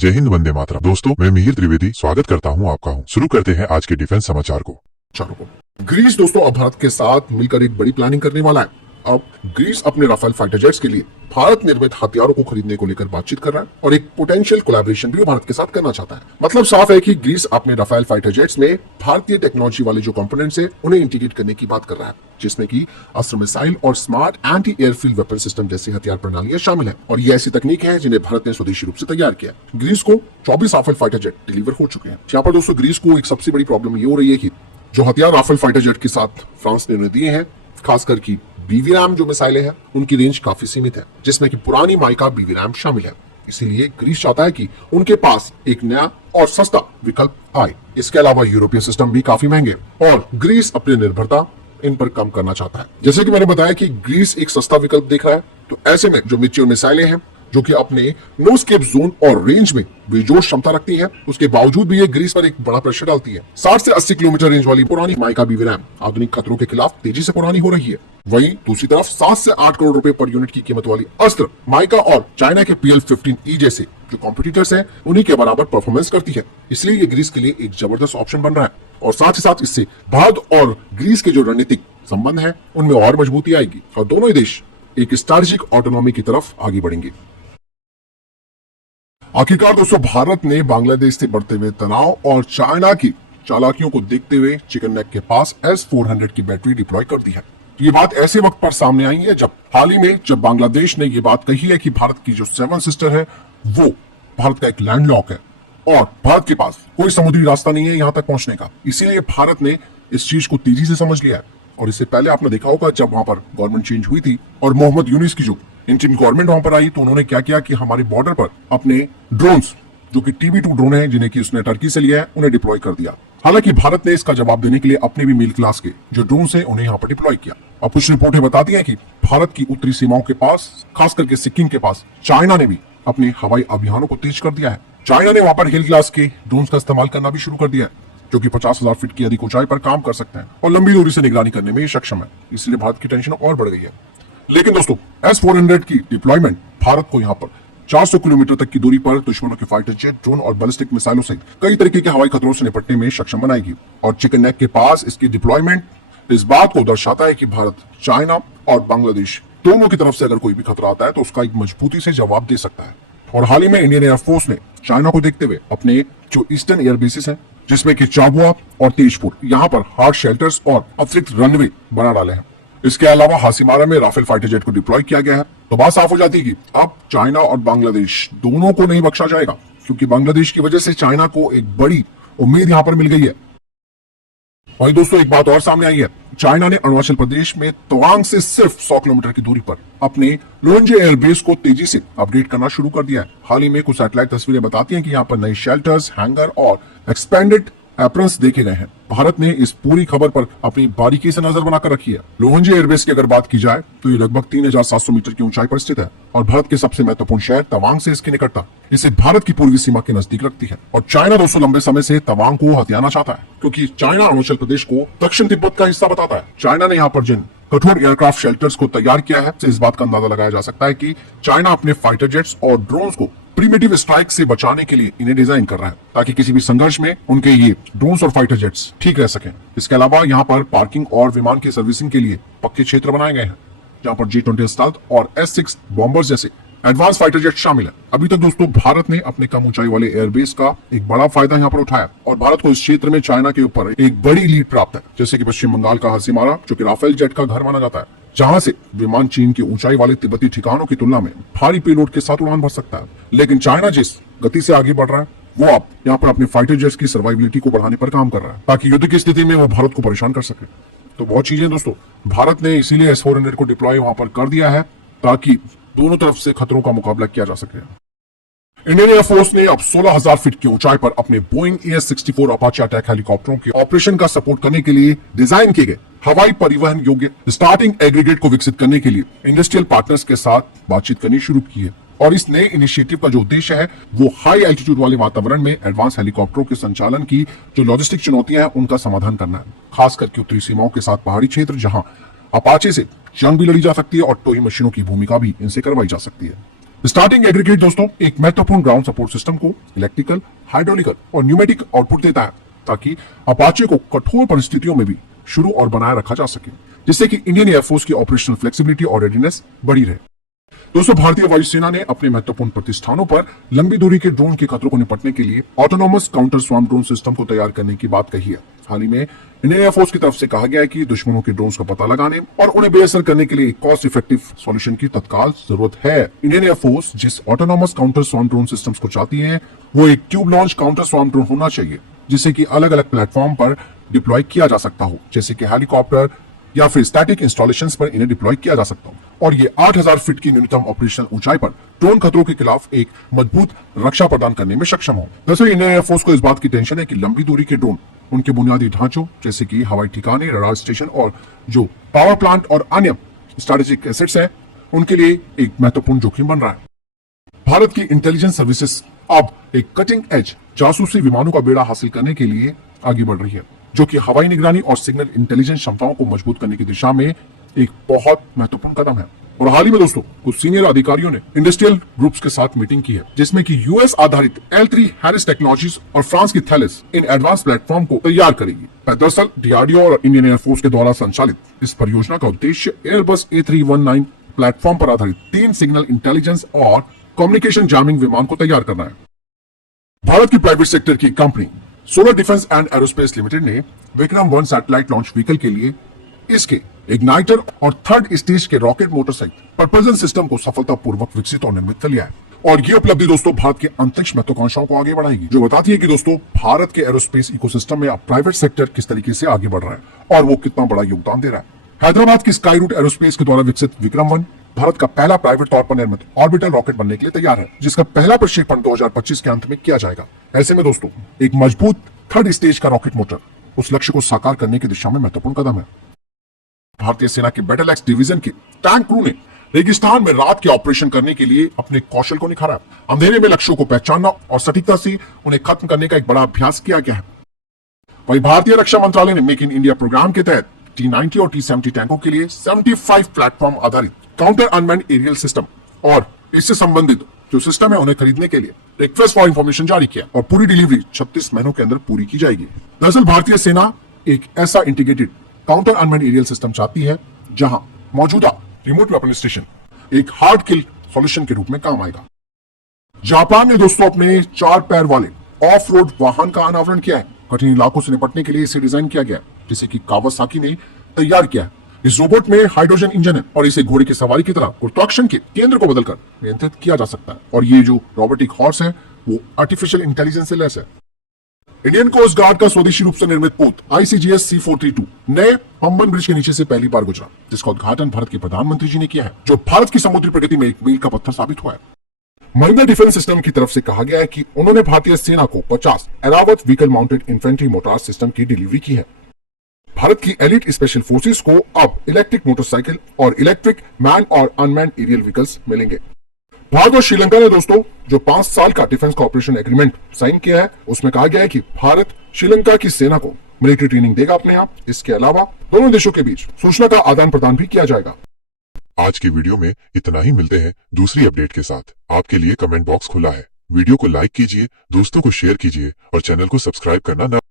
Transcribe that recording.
जय हिंद, वंदे मातरम। दोस्तों, मैं मिहिर त्रिवेदी स्वागत करता हूं आपका। शुरू करते हैं आज के डिफेंस समाचार को। ग्रीस दोस्तों अब भारत के साथ मिलकर एक बड़ी प्लानिंग करने वाला है। अब ग्रीस अपने राफेल फाइटर जेट्स के लिए भारत निर्मित हथियारों को खरीदने को लेकर बातचीत कर रहा है और एक पोटेंशियल कोलैबोरेशन भी भारत के साथ करना चाहता है। मतलब साफ है कि ग्रीस अपने राफेल फाइटर जेट्स में भारतीय टेक्नोलॉजी वाले जो कंपोनेंट्स है उन्हें इंटीग्रेट करने की बात कर रहा है, जिसमें कि अस्त्र मिसाइल और smart anti airfield weapon system जैसी हथियार प्रणालियां शामिल है। और ये ऐसी तकनीक है जिन्हें भारत ने स्वदेशी रूप से तैयार किया। ग्रीस को 24 राफेल फाइटर जेट डिलीवर हो चुके हैं। यहाँ पर दोस्तों ग्रीस को एक सबसे बड़ी प्रॉब्लम ये हो रही है कि जो हथियार राफेल फाइटर जेट के साथ फ्रांस ने उन्हें दिए हैं, खासकर की बीवीरैम जो मिसाइलें हैं उनकी रेंज काफी सीमित है, जिसमें कि पुरानी माइका बीवीरैम शामिल है। इसीलिए ग्रीस चाहता है कि उनके पास एक नया और सस्ता विकल्प आए। इसके अलावा यूरोपीय सिस्टम भी काफी महंगे और ग्रीस अपनी निर्भरता इन पर कम करना चाहता है। जैसे कि मैंने बताया कि ग्रीस एक सस्ता विकल्प देख रहा है, तो ऐसे में जो मिच्योर मिसाइलें हैं जो कि अपने नो स्केप जोन और रेंज में बेजोड़ क्षमता रखती है, उसके बावजूद भी ये ग्रीस पर एक बड़ा प्रेशर डालती है। 60 से 80 किलोमीटर रेंज वाली पुरानी माइका बीवीरैम आधुनिक खतरों के खिलाफ तेजी से पुरानी हो रही है। वहीं दूसरी तरफ 7 से 8 करोड़ रुपए पर यूनिट की कीमत वाली अस्त्र माइका और चाइना के PL-15E जैसे जो कॉम्पिटिटर्स हैं उन्हीं के बराबर परफॉर्मेंस करती है। इसलिए ये ग्रीस के लिए एक जबरदस्त ऑप्शन बन रहा है और साथ ही साथ इससे भारत और ग्रीस के जो रणनीतिक संबंध है उनमें और मजबूती आएगी और दोनों ही देश एक स्ट्रैटेजिक ऑटोनॉमी की तरफ आगे बढ़ेंगे। आखिरकार दोस्तों भारत ने बांग्लादेश से बढ़ते हुए तनाव और चाइना की चालाकियों को देखते हुए चिकन नेक के पास S-400 की बैटरी डिप्लॉय कर दी है। ये बात ऐसे वक्त पर सामने आई है जब हाल ही में बांग्लादेश ने ये बात कही है कि भारत की जो 7 सिस्टर है वो भारत का एक लैंडलॉक है और भारत के पास कोई समुद्री रास्ता नहीं है यहाँ तक पहुंचने का। इसीलिए भारत ने इस चीज को तेजी से समझ लिया है। और इससे पहले आपने देखा होगा जब वहां पर गवर्नमेंट चेंज हुई थी और मोहम्मद यूनिस की जो इंडियन गवर्नमेंट वहां पर आई, तो उन्होंने क्या किया कि हमारे बॉर्डर पर अपने ड्रोन्स जो कि TB2 ड्रोन है जिन्हें कि उसने टर्की से लिया है उन्हें डिप्लॉय कर दिया। हालांकि भारत ने इसका जवाब देने के लिए अपने भी मिडिल क्लास के जो ड्रोन्स हैं उन्हें यहाँ पर डिप्लॉय किया। अब कुछ रिपोर्टें बताती हैं कि भारत की उत्तरी सीमाओं के पास, खास करके सिक्किम के पास, चाइना ने भी अपने हवाई अभियानों को तेज कर दिया है। चाइना ने वहां पर हिल क्लास के ड्रोन्स का इस्तेमाल करना भी शुरू कर दिया है जो कि 50,000 फीट की अधिक ऊंचाई पर काम कर सकते हैं और लंबी दूरी से निगरानी करने में ये सक्षम है। इसलिए भारत की टेंशन और बढ़ गई है। लेकिन दोस्तों S-400 की डिप्लॉयमेंट भारत को यहाँ पर 400 किलोमीटर तक की दूरी पर दुश्मनों के फाइटर जेट, ड्रोन और बैलिस्टिक मिसाइलों सहित कई तरीके के हवाई खतरों से निपटने में सक्षम बनाएगी। और चिकन नेक के पास इसकी डिप्लॉयमेंट इस बात को दर्शाता है कि भारत, चाइना और बांग्लादेश दोनों की तरफ से अगर कोई भी खतरा आता है तो उसका एक मजबूती से जवाब दे सकता है। और हाल ही में इंडियन एयरफोर्स ने चाइना को देखते हुए अपने जो ईस्टर्न एयर बेसिस है जिसमें कि चाबुआ और तेजपुर, यहाँ पर हार्ड शेल्टर्स और अतिरिक्त रनवे बना डाले हैं। इसके अलावा हासीमारा में राफेल फाइटर जेट को डिप्लॉय किया गया है। तो बात साफ हो जाती है कि अब चाइना और बांग्लादेश दोनों को नहीं बख्शा जाएगा, क्योंकि बांग्लादेश की वजह से चाइना को एक बड़ी उम्मीद यहाँ पर मिल गई है। वहीं दोस्तों एक बात और सामने आई है, चाइना ने अरुणाचल प्रदेश में तवांग से सिर्फ 100 किलोमीटर की दूरी पर अपने लोंजे एयरबेस को तेजी से अपडेट करना शुरू कर दिया है। हाल ही में कुछ सैटेलाइट तस्वीरें बताती हैं कि यहाँ पर नए शेल्टर्स, हैंगर और एक्सपेंडेड एप्रन्स देखे गए हैं। भारत ने इस पूरी खबर पर अपनी बारीकी से नजर बनाकर रखी है। लोहंजे एयरबेस की अगर बात की जाए तो ये लगभग 3700 मीटर की ऊंचाई पर स्थित है और भारत के सबसे महत्वपूर्ण शहर तवांग से इसकी निकटता इसे भारत की पूर्वी सीमा के नजदीक रखती है। और चाइना दोस्तों लंबे समय से तवांग को हथियाना चाहता है, क्योंकि चाइना अरुणाचल प्रदेश को दक्षिण तिब्बत का हिस्सा बताता है। चाइना ने यहाँ पर जिन कठोर एयरक्राफ्ट शेल्टर्स को तैयार किया है, इस बात का अंदाजा लगाया जा सकता है कि चाइना अपने फाइटर जेट्स और ड्रोन्स को प्रीमेटिव स्ट्राइक से बचाने के लिए इन्हें डिजाइन कर रहा है, ताकि किसी भी संघर्ष में उनके ये ड्रोन्स और फाइटर जेट्स ठीक रह सकें। इसके अलावा यहाँ पर पार्किंग और विमान की सर्विसिंग के लिए पक्के क्षेत्र बनाए गए हैं, जहाँ पर J-20 स्टेल्थ और S-6 बॉम्बर्स जैसे एडवांस फाइटर जेट शामिल है। अभी तक दोस्तों भारत ने अपने कम ऊंचाई वाले एयरबेस का एक बड़ा फायदा यहाँ पर उठाया और भारत को इस क्षेत्र में चाइना के ऊपर एक बड़ी लीड प्राप्त है, जैसे कि पश्चिम बंगाल का हासीमारा जो कि राफेल जेट का घर माना जाता है, जहां से विमान चीन की ऊंचाई वाले तिब्बती ठिकानों की तुलना में भारी पेलोड के साथ उड़ान भर सकता है। लेकिन चाइना जिस गति से आगे बढ़ रहा है वो अब यहाँ पर अपने फाइटर जेट्स की सर्वाइविलिटी को बढ़ाने पर काम कर रहा है, ताकि युद्ध की स्थिति में वो भारत को परेशान कर सके। तो बहुत चीजें दोस्तों भारत ने इसीलिए S-400 को डिप्लॉय वहां पर कर दिया है, ताकि दोनों तरफ से खतरों का मुकाबला किया जा सके। इंडियन एयरफोर्स ने अब 16,000 फीट की ऊंचाई पर अपने बोइंग AS-64 अपाचे अटैक हेलीकॉप्टरों के ऑपरेशन का सपोर्ट करने के लिए डिजाइन किए गए हवाई परिवहन योग्य स्टार्टिंग एग्रीगेट को विकसित करने के लिए इंडस्ट्रियल पार्टनर्स के साथ बातचीत करनी शुरू की है। और इस नए इनिशिएटिव का जो उद्देश्य है वो हाई एल्टीट्यूड वाले वातावरण में एडवांस हेलीकॉप्टरों के संचालन की जो लॉजिस्टिक चुनौतियां हैं उनका समाधान करना है, खास करके उत्तरी सीमाओं के साथ पहाड़ी क्षेत्र जहां अपाचे से जंग भी लड़ी जा सकती है और टोही मशीनों की भूमिका भी इनसे करवाई जा सकती है। स्टार्टिंग एग्रीगेट दोस्तों एक महत्वपूर्ण ग्राउंड सपोर्ट सिस्टम को इलेक्ट्रिकल, हाइड्रोलिकल और न्यूमेटिक आउटपुट देता है ताकि अपाचे को कठोर परिस्थितियों में भी शुरू और बनाए रखा जा सके, जिससे कि इंडियन एयरफोर्स की ऑपरेशनल फ्लेक्सिबिलिटी और रेडीनेस बढ़ी रहे। दोस्तों भारतीय वायुसेना ने अपने महत्वपूर्ण प्रतिष्ठानों पर लंबी दूरी के ड्रोन के खतरों को निपटने के लिए autonomous counter swarm drone system को तैयार करने की बात कही है। हाल ही में इंडियन एयरफोर्स की तरफ से कहा गया है कि दुश्मनों के ड्रोन्स का पता लगाने और उन्हें बेअसर करने के लिए एक कॉस्ट इफेक्टिव सॉल्यूशन की तत्काल जरूरत है। इंडियन एयरफोर्स जिस autonomous counter swarm drone systems को चाहती है वो एक tube launch counter swarm drone होना चाहिए, जिसे कि अलग अलग प्लेटफॉर्म पर डिप्लॉय किया जा सकता हो, जैसे कि हेलीकॉप्टर या फिर स्टैटिक इंस्टॉलेशंस पर इन्हें डिप्लॉय किया जा सकता हो। और ये 8000 फीट की न्यूनतम ऑपरेशनल ऊंचाई पर ड्रोन खतरों के खिलाफ एक मजबूत रक्षा प्रदान करने में सक्षम हो। दरअसल इंडियन एयरफोर्स को इस बात की टेंशन है कि लंबी दूरी के ड्रोन उनके बुनियादी ढांचों जैसे कि हवाई ठिकाने, रडार स्टेशन और जो पावर प्लांट और अन्य स्ट्रेटेजिक एसेट्स हैं उनके लिए एक महत्वपूर्ण जोखिम बन रहा है। भारत की इंटेलिजेंस सर्विसेज अब एक कटिंग एज जासूसी विमानों का बेड़ा हासिल करने के लिए आगे बढ़ रही है, जो कि हवाई निगरानी और सिग्नल इंटेलिजेंस क्षमताओं को मजबूत करने की दिशा में एक बहुत महत्वपूर्ण कदम है। और हाल ही में दोस्तों कुछ सीनियर अधिकारियों ने इंडस्ट्रियल ग्रुप्स के साथ मीटिंग की है, जिसमें कि यूएस आधारित L3 हैरिस टेक्नोलॉजीज और फ्रांस की थैलेस इन एडवांस प्लेटफॉर्म को तैयार करेगी। दरअसल डीआरडीओ और इंडियन एयरफोर्स के द्वारा संचालित इस परियोजना का उद्देश्य एयरबस A319 प्लेटफॉर्म पर आधारित 3 सिग्नल इंटेलिजेंस और कम्युनिकेशन जैमिंग विमान को तैयार करना है। भारत की प्राइवेट सेक्टर की company solar defence and aerospace limited ने विक्रम-1 सैटेलाइट लॉन्च व्हीकल के लिए इसके इग्नाइटर और थर्ड स्टेज के रॉकेट मोटर सहित प्रपोजल सिस्टम को सफलतापूर्वक विकसित और निर्मित कर लिया है। और ये उपलब्धि दोस्तों भारत के अंतरिक्ष महत्वाकांक्षाओं को आगे बढ़ाएगी, जो बताती है कि दोस्तों भारत के एरोस्पेस इकोसिस्टम में अब प्राइवेट सेक्टर किस तरीके से आगे बढ़ रहा है और वो कितना बड़ा योगदान दे रहा है। हैदराबाद की स्काई रूट एरोस्पेस के द्वारा विकसित विक्रम-1 भारत का पहला प्राइवेट तौर पर निर्मित ऑर्बिटल रॉकेट बनने के लिए तैयार है, जिसका पहला प्रक्षेपण 2025 के अंत में किया जाएगा। ऐसे में दोस्तों एक मजबूत थर्ड स्टेज का रॉकेट मोटर उस लक्ष्य को साकार करने की दिशा में महत्वपूर्ण कदम है। भारतीय सेना के बैटल एक्स डिवीजन के टैंक क्रू ने रेगिस्तान में रात के ऑपरेशन करने के लिए अपने कौशल को निखारा। अंधेरे में लक्ष्यों को पहचानना और सटीकता से उन्हें खत्म करने का एक बड़ा अभ्यास किया गया है। वहीं भारतीय रक्षा मंत्रालय ने मेक इन इंडिया प्रोग्राम के तहत T90 और T70 टैंकों के लिए 75 प्लेटफॉर्म आधारित काउंटर अनमैन्ड एरियल सिस्टम और इससे संबंधित जो सिस्टम है उन्हें खरीदने के लिए रिक्वेस्ट फॉर इंफॉर्मेशन जारी किया और पूरी डिलीवरी 36 महीनों के अंदर पूरी की जाएगी। दरअसल भारतीय सेना एक ऐसा integrated counter unmanned aerial system चाहती है जहां मौजूदा रिमोट वेपन स्टेशन एक हार्ड किल सॉल्यूशन के रूप में काम आएगा। जापान ने दोस्तों अपने 4 पैर वाले ऑफ रोड वाहन का अनावरण किया है। कठिन इलाकों से निपटने के लिए इसे डिजाइन किया गया, जिसे कि कावासाकी ने तैयार किया है। इस रोबोट में हाइड्रोजन इंजन है और इसे घोड़े की सवारी की तरह गुरुत्वाकर्षण के केंद्र को बदलकर नियंत्रित किया जा सकता है। और ये जो रोबोटिक हॉर्स है वो आर्टिफिशियल इंटेलिजेंस से लैस है। इंडियन कोस्ट गार्ड का स्वदेशी रूप से निर्मित पोत ICGS C432 नए पंबन ब्रिज के नीचे से पहली बार गुजरा, जिसका उद्घाटन भारत के प्रधानमंत्री जी ने किया है, जो भारत की समुद्री प्रगति में एक मील का पत्थर साबित हुआ है। महिंद्रा डिफेंस सिस्टम की तरफ से कहा गया है कि उन्होंने भारतीय सेना को 50 Airavat vehicle mounted infantry motor system की डिलीवरी की है। भारत की एलिट स्पेशल फोर्सेस को अब इलेक्ट्रिक मोटरसाइकिल और इलेक्ट्रिक मैन और अनमैन एरियल व्हीकल्स मिलेंगे। भारत और श्रीलंका ने दोस्तों जो 5 साल का डिफेंस कॉपरेशन एग्रीमेंट साइन किया है, उसमें कहा गया है कि भारत श्रीलंका की सेना को मिलिट्री ट्रेनिंग देगा अपने आप। इसके अलावा दोनों देशों के बीच सूचना का आदान प्रदान भी किया जाएगा। आज की वीडियो में इतना ही। मिलते हैं दूसरी अपडेट के साथ। आपके लिए कमेंट बॉक्स खुला है। वीडियो को लाइक कीजिए, दोस्तों को शेयर कीजिए और चैनल को सब्सक्राइब करना ना